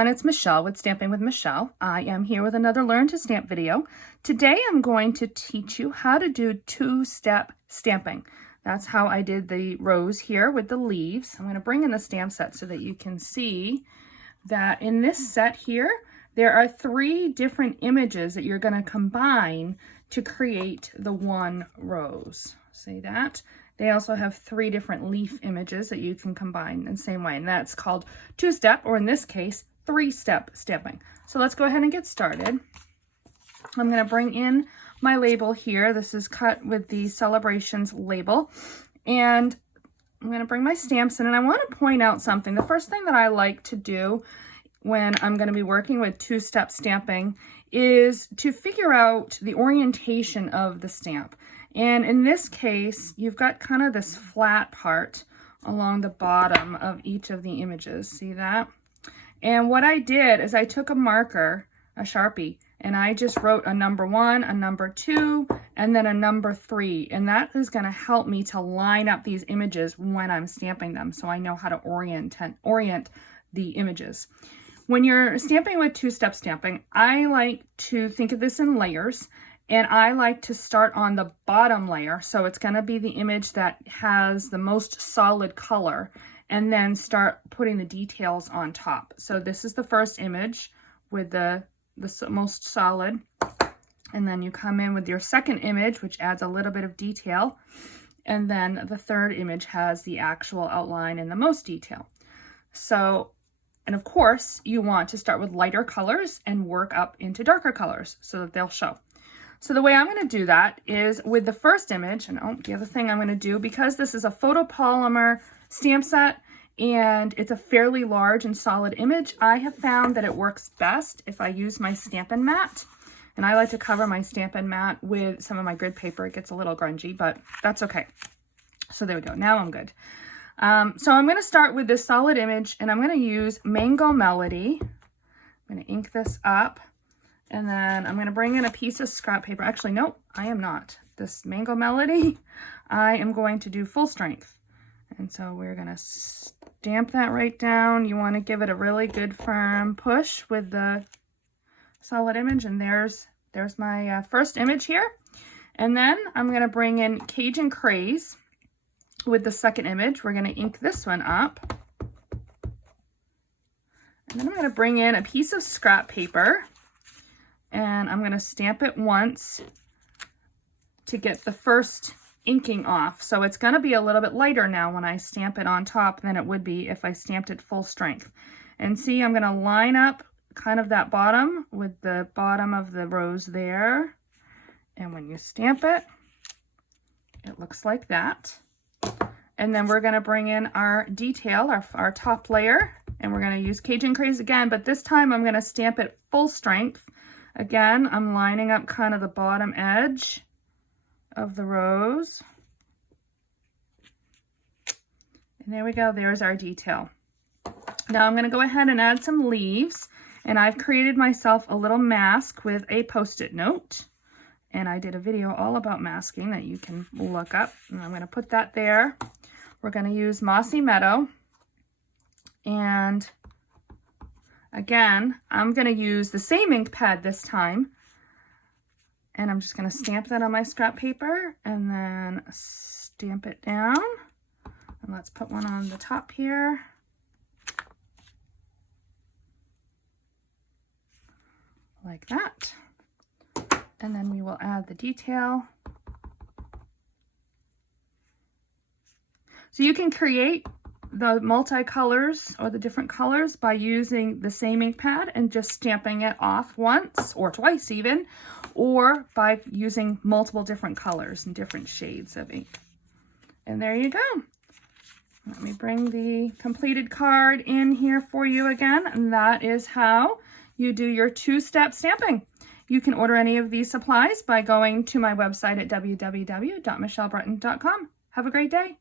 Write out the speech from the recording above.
everyone, it's Michelle with Stamping with Michelle. I am here with another Learn to Stamp video. Today I'm going to teach you how to do two-step stamping. That's how I did the rose here with the leaves. I'm going to bring in the stamp set so that you can see that in this set here, there are 3 different images that you're going to combine to create the one rose. See that? They also have 3 different leaf images that you can combine in the same way, and that's called two-step, or in this case, 3-step stamping. So let's go ahead and get started. I'm going to bring in my label here. This is cut with the Celebrations label, and I'm going to bring my stamps in, and I want to point out something. The first thing that I like to do when I'm going to be working with two-step stamping is to figure out the orientation of the stamp. And in this case, you've got kind of this flat part along the bottom of each of the images. See that? And what I did is I took a marker, a Sharpie, and I just wrote a number 1, a number 2, and then a number 3. And that is going to help me to line up these images when I'm stamping them, so I know how to orient the images. When you're stamping with two-step stamping, I like to think of this in layers. And I like to start on the bottom layer, so it's going to be the image that has the most solid color, and then start putting the details on top. So this is the first image with the most solid, and then you come in with your second image, which adds a little bit of detail, and then the third image has the actual outline and the most detail. So, and of course, you want to start with lighter colors and work up into darker colors so that they'll show. So the way I'm going to do that is with the first image, and the other thing I'm going to do, because this is a photopolymer stamp set and it's a fairly large and solid image, I have found that it works best if I use my Stampin' Mat. And I like to cover my Stampin' Mat with some of my grid paper. It gets a little grungy, but that's okay. So there we go. Now I'm good. So I'm going to start with this solid image, and I'm going to use Mango Melody. I'm going to ink this up. And then I'm going to bring in a piece of scrap paper. Actually, no, I am not. This Mango Melody, I am going to do full strength. And so we're going to stamp that right down. You want to give it a really good firm push with the solid image. And there's my first image here. And then I'm going to bring in Cajun Craze with the second image. We're going to ink this one up. And then I'm going to bring in a piece of scrap paper. And I'm going to stamp it once to get the first inking off. So it's going to be a little bit lighter now when I stamp it on top than it would be if I stamped it full strength. And see, I'm going to line up kind of that bottom with the bottom of the rose there. And when you stamp it, it looks like that. And then we're going to bring in our detail, our top layer, and we're going to use Cajun Craze again, but this time I'm going to stamp it full strength. Again, I'm lining up kind of the bottom edge of the rose. And there we go, there's our detail. Now I'm going to go ahead and add some leaves, and I've created myself a little mask with a Post-it note. And I did a video all about masking that you can look up, and I'm going to put that there. We're going to use Mossy Meadow, and again, I'm going to use the same ink pad this time, and I'm just going to stamp that on my scrap paper and then stamp it down. And let's put one on the top here. Like that. And then we will add the detail. So you can create the multicolors or the different colors by using the same ink pad and just stamping it off once or twice even, or by using multiple different colors and different shades of ink. And there you go. Let me bring the completed card in here for you again, and that is how you do your two-step stamping. You can order any of these supplies by going to my website at www.michellebreton.com. Have a great day.